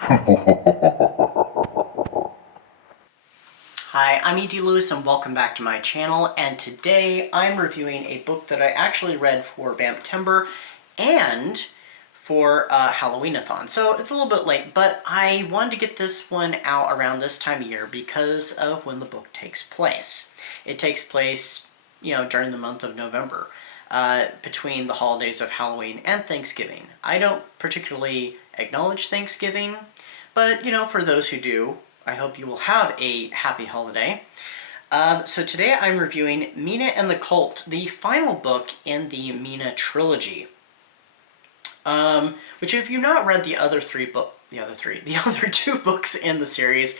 Hi, I'm E.D. Lewis and welcome back to my channel, and today I'm reviewing a book that I actually read for Vamptember and for Halloween-a-thon. So it's a little bit late, but I wanted to get this one out around this time of year because of when the book takes place. It takes place, during the month of November, between the holidays of Halloween and Thanksgiving. I don't particularly acknowledge Thanksgiving, but, for those who do, I hope you will have a happy holiday. So today I'm reviewing Mina and the Cult, the final book in the Mina Trilogy. Which if you've not read the other two books in the series,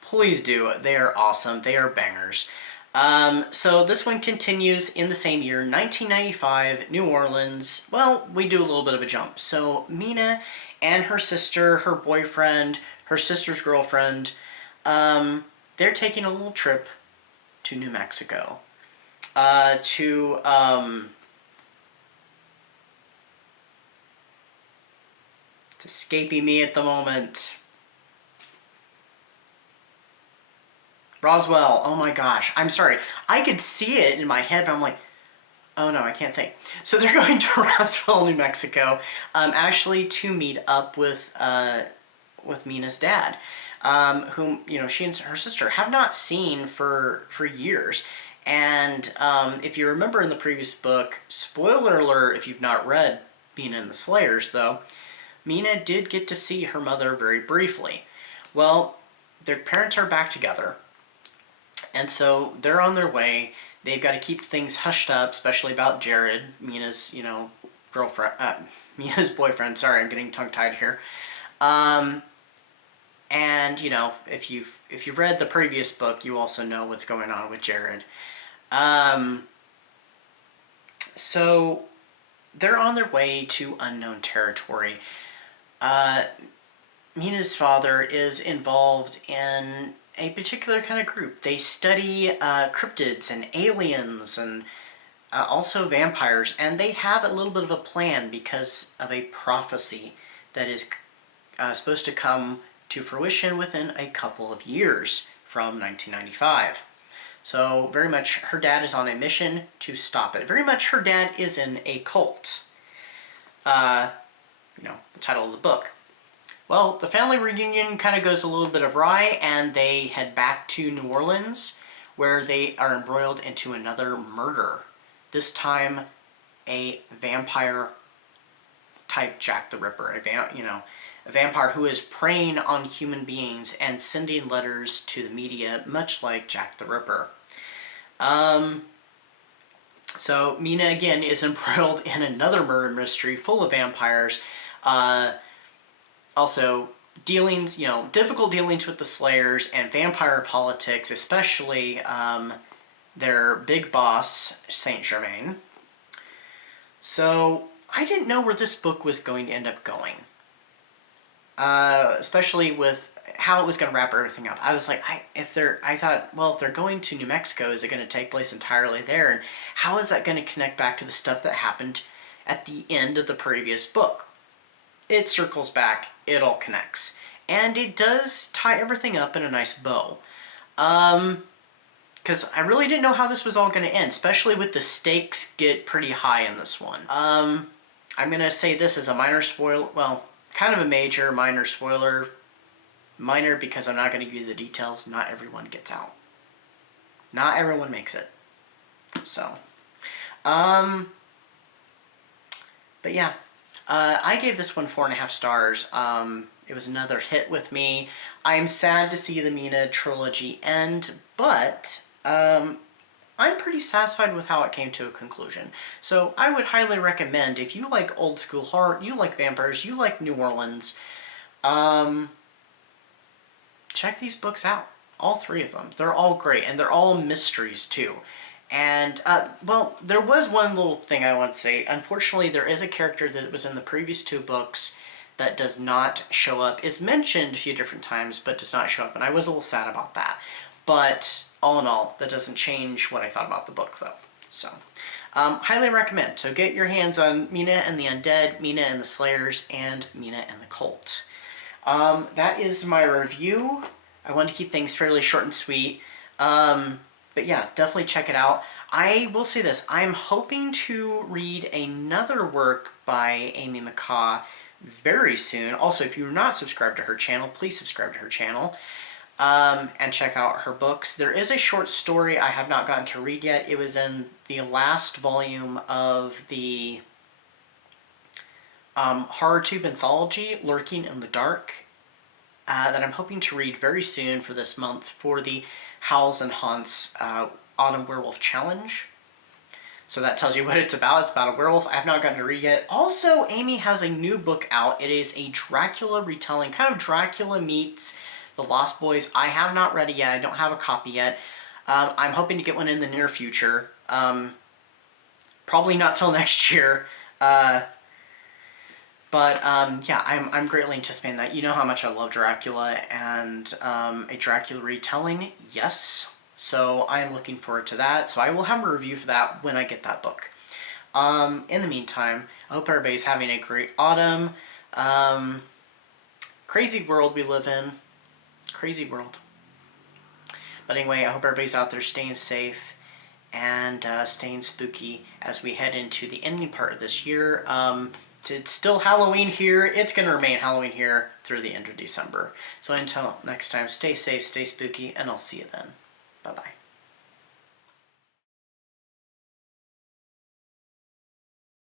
please do. They are awesome. They are bangers. So this one continues in the same year, 1995, New Orleans. Well, we do a little bit of a jump. So Mina and her sister, her boyfriend, her sister's girlfriend, they're taking a little trip to New Mexico. It's escaping me at the moment. Roswell. Oh my gosh. I'm sorry. I could see it in my head, but I'm like, oh no, I can't think. So they're going to Roswell, New Mexico, actually to meet up with Mina's dad, whom she and her sister have not seen for years. And if you remember in the previous book, spoiler alert if you've not read Mina and the Slayers, though, Mina did get to see her mother very briefly. Well, their parents are back together, and so they're on their way. They've got to keep things hushed up, especially about Jared, Mina's, girlfriend, Mina's boyfriend. Sorry, I'm getting tongue-tied here. And if you've read the previous book, you also know what's going on with Jared. So they're on their way to unknown territory. Mina's father is involved in a particular kind of group. They study cryptids and aliens and also vampires, and they have a little bit of a plan because of a prophecy that is supposed to come to fruition within a couple of years from 1995. So very much her dad is on a mission to stop it. Very much her dad is in a cult. The title of the book. Well, the family reunion kind of goes a little bit awry, and they head back to New Orleans, where they are embroiled into another murder. This time, a vampire type Jack the Ripper, a vampire who is preying on human beings and sending letters to the media, much like Jack the Ripper. So Mina again is embroiled in another murder mystery full of vampires. Also, difficult dealings with the Slayers and vampire politics, especially their big boss, Saint Germain. So I didn't know where this book was going to end up going, especially with how it was going to wrap everything up. I was like, I thought, well, if they're going to New Mexico, is it going to take place entirely there? And how is that going to connect back to the stuff that happened at the end of the previous book? It circles back, it all connects. And it does tie everything up in a nice bow. Because I really didn't know how this was all going to end, especially with the stakes get pretty high in this one. I'm going to say this as a minor spoiler, well, kind of a major, minor spoiler. Minor because I'm not going to give you the details. Not everyone gets out. Not everyone makes it. So, but yeah. I gave this one 4.5 stars. It was another hit with me. I'm sad to see the Mina trilogy end, but I'm pretty satisfied with how it came to a conclusion. So I would highly recommend, if you like old school horror, you like vampires, you like New Orleans, check these books out. All 3 of them. They're all great, and they're all mysteries too. And, well, there was one little thing I want to say. Unfortunately, there is a character that was in the previous 2 books that does not show up, is mentioned a few different times, but does not show up, and I was a little sad about that. But, all in all, that doesn't change what I thought about the book, though. So, highly recommend. So get your hands on Mina and the Undead, Mina and the Slayers, and Mina and the Cult. That is my review. I wanted to keep things fairly short and sweet. But yeah, definitely check it out. I will say this, I'm hoping to read another work by Amy McCaw very soon. Also, if you're not subscribed to her channel, please subscribe to her channel. And check out her books. There is a short story I have not gotten to read yet. It was in the last volume of the HorrorTube anthology, Lurking in the Dark, that I'm hoping to read very soon for this month for the Howls and Haunts Autumn Werewolf Challenge. So that tells you what it's about. It's about a werewolf. I have not gotten to read yet. Also, Amy has a new book out. It is a Dracula retelling, kind of Dracula meets The Lost Boys. I have not read it yet. I don't have a copy yet. I'm hoping to get one in the near future. Probably not till next year. Yeah, I'm greatly anticipating that. You know how much I love Dracula, and a Dracula retelling, yes. So I am looking forward to that. So I will have a review for that when I get that book. In the meantime, I hope everybody's having a great autumn. Crazy world we live in. Crazy world. But anyway, I hope everybody's out there staying safe and staying spooky as we head into the ending part of this year. It's still Halloween here. It's going to remain Halloween here through the end of December. So until next time, stay safe, stay spooky, and I'll see you then. Bye-bye.